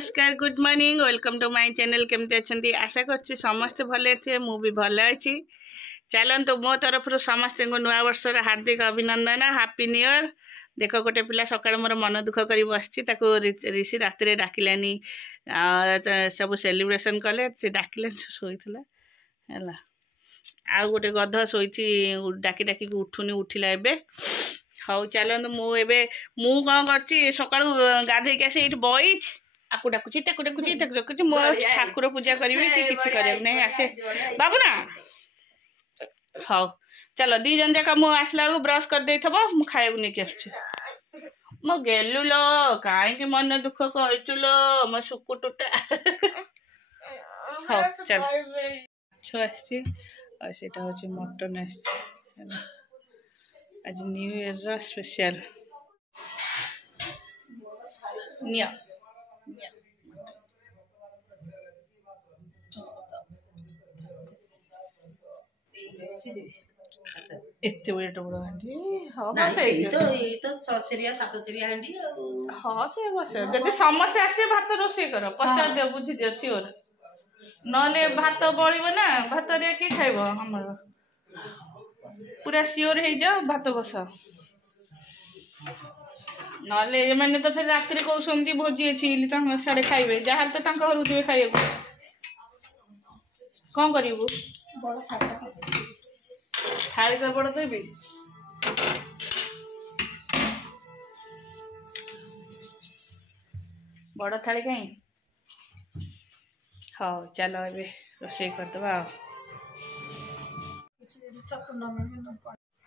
नमस्कार good morning welcome to my channel केमती अच्छी आशा कर समस्ते भले थे मु भी भल अच्छी चलतु मो तरफ समस्त को नुआ वर्ष हार्दिक अभिनंदन हैप्पी न्यू ईयर। देख गोटे पिला सकाळ मोर मन दुख कर बसची ऋषि रात डाकिलानी सब सेलिब्रेशन कले से डाकिलानी शोला है आ गोटे गध शोची डाकी डाकी उठुनी उठिला एबे हौ चलतु मु कौन कर सका गाधे आसी बई आपको डाकुची मो ठाकुर पूजा करी कि नहीं आसे बाबू ना हाँ चलो दी जन जाक मु आसला बेलू ब्रश कर दे मु खाया नहीं आस मो गेलु लो कहीं मन दुख कर मो सुकुटुटा हाँ चल आसटा हूँ मटन आज न्यू ईयर स्पेशल निया एते बड़े टबड़ हांडी हाँ तो 6 7 हांडी हाँ से बस जदि समस्ते आसे भात रोषे कर पचार दियो बुझी दियो सियोर नले भात बळिबो ना भात रे की खाइबो हमर पूरा सियोर हे जाओ भात बस नले माने तो फिर रात रे कहउसंती भोजी अछि साढ़े खाइबे जहाँ तो तांका घर उठे खाइबो कौन करिबो बड़ थाली तो बड़ देवी बड़ थाली कहीं हाँ चलो ए रोषे करदे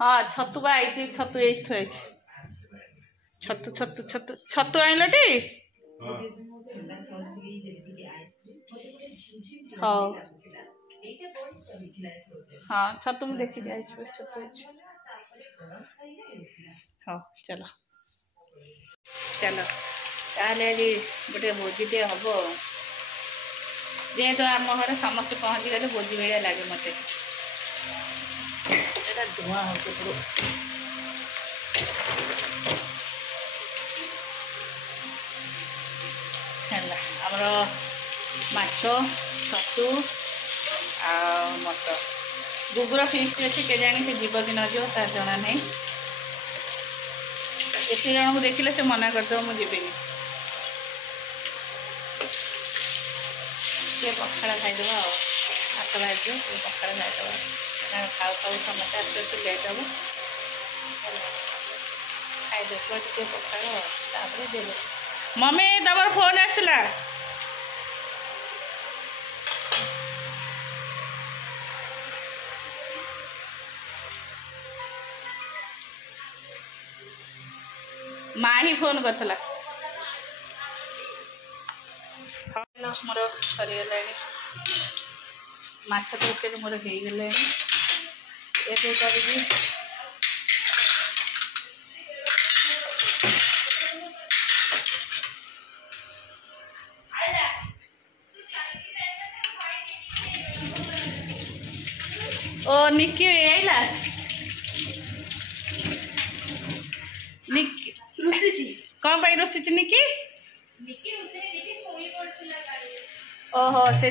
हाँ छतु आई छतु ये थोड़े छतु छतु छतु छतु आइल टी हाँ हाँ छतु में देखी जाए छतु हाँ चलो चलो ताले आज गोटे भोजीटे हम जेहेतु आम घर समस्त पहुँची गले भोजी भाया लगे मत धुआं हो आमर माछ छतु आ मटर गुगुर फिस्ट अच्छी के जानी से जीव कि नजो तार जना नहीं एत जन को देखिले से मना करदे मुझे पखाड़ा खाईदे हाथ भाज पखाड़ा खाईदे खाऊ खाऊ समस्त आस्ते लेट हम खाईदे पखाड़ दे मम्मी तमर फोन आसला माँ ही फोन करथला मोर सरीगला माछ तरकारी मोर हो गले ये करी ओ निक्की आइला निक्की रुसी कौन पाई रुसी निक्की ओहो से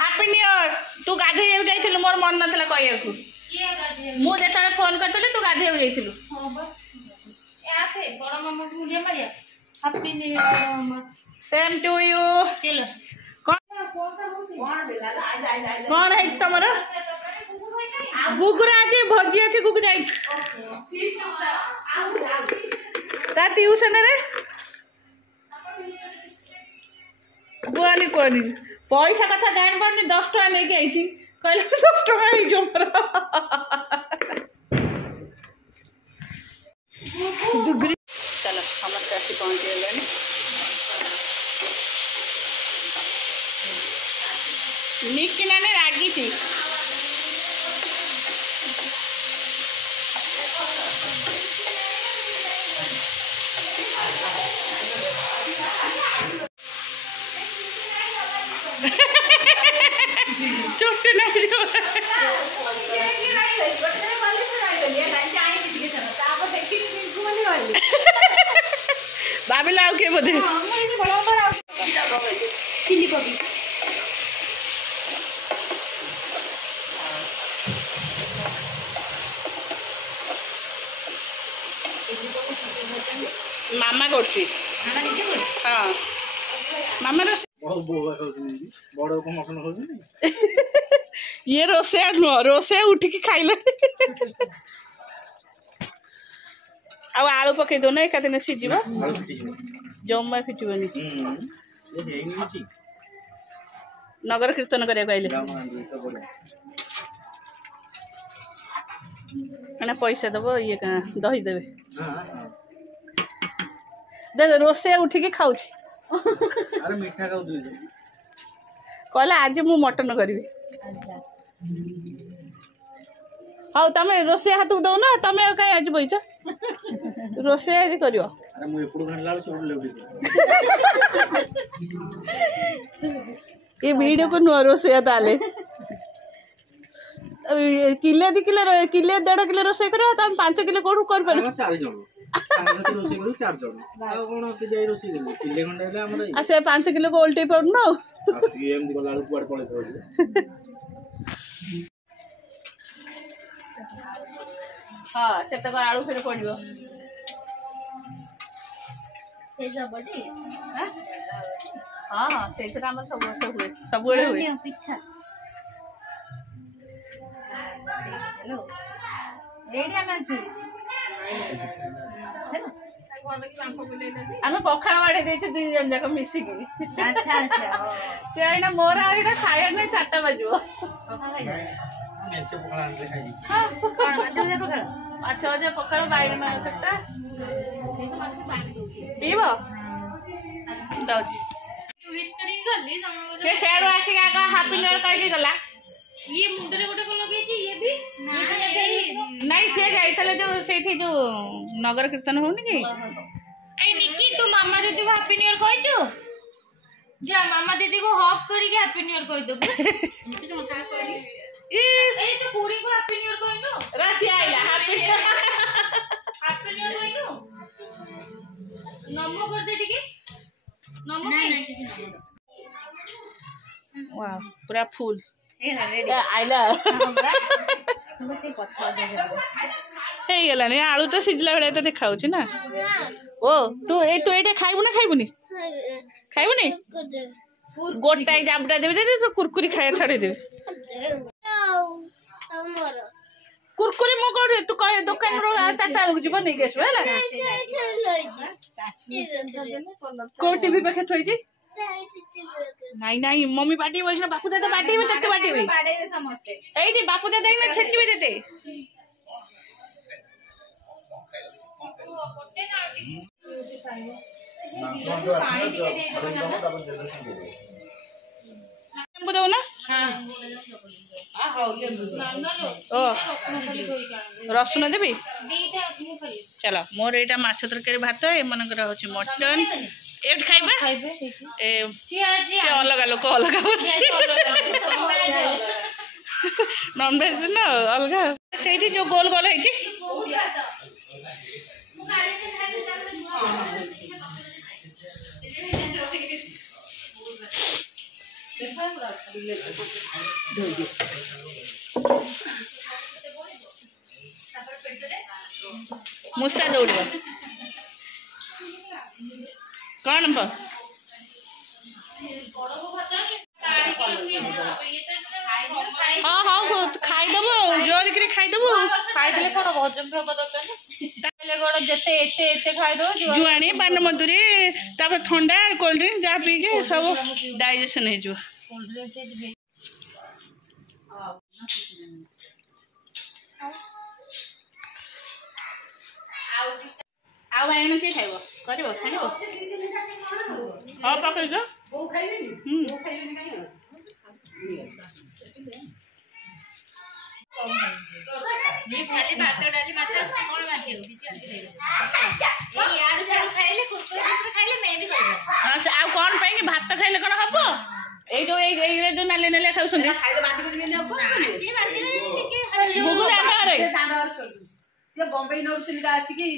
हैप्पी न्यू ईयर तू गाधे जाइथिलु मोर मन नथला कहया को मु जेटा फोन करतले तू गाधे जाइथिलु आसे बड़ मामा को मुझे मारिया happy new year same to you चलो कौन है तमर गुगुरा आज भोजी अच्छे गुगु जाई ता ट्यूशन रे बुआली कोनी पैसा कथा जान पानी 10 टका नहीं आई कहले 10 टका ही जो दुगरी चलो समस्त आसी पहुँची गले निकी नानी रागी थी चोटे नहीं भाभी लाओ के बोधे चिल्ली कोबी मामा करछि हां मामा रो ये रोसे रोसे उठिकी खाइले आ आलू पकई दो ना एक दिन सीझिबा जम्मा फिटिबनी नगर कीर्तन करे कहले मैंने पैसा दबो ये का दही देबे देख रोसे उठिकी खाऊ अरे मीठा खाऊ कहला आज मु मटन करी हाँ तुम रोसे हाथ को दौ ना तुम कहीं आज बैच रोसे आज कर ये वीडियो को नुआ रोसे ताले किले 2 किलो किले 1.5 किलो रोसे करो तुम 5 किलो कौन कर पार 5 किलो को उल्टे पड़ ना हाँ से तक आलू फिर पड़ो हाँ हाँ से सब वर्ष हुए सब हुए पिठा आम पखाड़ बाड़े दे 2 जन जाक मिसिकी अच्छा अच्छा से आईना मोर आईना खाया नहीं 4टा बाजो अच्छा अच्छा पखाड़ बैगन चटा पीब दौच से सेडू आसिक आग हापी न्यू इयर कह गला ये मुंडरे गोटे को लगे छी ये भी नहीं से जाइतले जो सेठी जो नगर कीर्तन होनी कि ए निकी तू मामा दीदी को हैप्पी न्यू ईयर कहि छु जा मामा दीदी को हक करी के हैप्पी न्यू ईयर कहि दबु इस ए तू पूरी को हैप्पी न्यू ईयर कहि छु राशि आइला हैप्पी न्यू ईयर कहि छु नमो कर दे ठीक नमो नहीं नहीं वाह पूरा फुल आइला गलानी आलू तो सिझला भाई तो देखा ना ओ तू ये खाइबू ना खाइबुनी खाइबुनी गोटाई जाबुटा देबे तो कुरकुरी खाया छाड़ी देबे कुरकुरी मो कोठे तू कह दुकान रो 4टा बेलू जीव नहीं गेस हैला को टीवी पे थोई छी नहीं नहीं मम्मी पार्टी बजना बापू दादा पार्टी में तते पार्टी में पाड़े समझते एठी बापू दादा ना छेची में देते लेंबू दो ना ओ रसुन देबी चलो मोर एटा माछ तरकारी भात ए मनकर होची मटन एट खाइबा से अलग लोक अलग नॉन वेज ना अलग से जो गोल गोल है मुसा दौड़ कौन हाँ हाँ खाईदेव जोर कि खाईदेव खाइले कोन भोजन प्रभ दरकार ताले गोड़ जते एते एते खाइदो जुआणी पान मधुरी तापर ठंडा कोल्ड ड्रिंक जा पी के सब डाइजेशन हे जो कोल्ड ड्रिंक से ଆଉ ବାଇଗଣ କିଏ ଖାଇବ କରିବ ଛାଣିବ ହଁ ପକେଇଛ ये खाली भात डाली माछ कोन माछी किछि ए यार से खाइले कुरकुरे खाइले मैं भी करबो हाँ से आउ कौन पाएंगे भात खाइले कौन हम जो नाले नाले खाऊ से बाजी के बॉम्बे नौरथिल आसिकी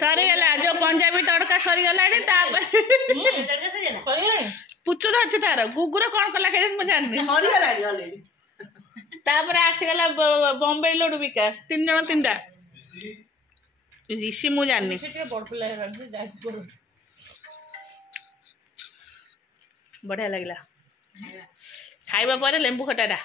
सरी गला जो पंजाबी तड़का सरी गला तड़का से जला पुच्छ तो अच्छे तार गुगुर कौन कला खाई मुझे जाननी तापर आसीगला बॉम्बे लोड विकास 3 जन 3टा ऋषि मु जाननी बढ़िया लगला खाइबा पर लेंबू खटाटा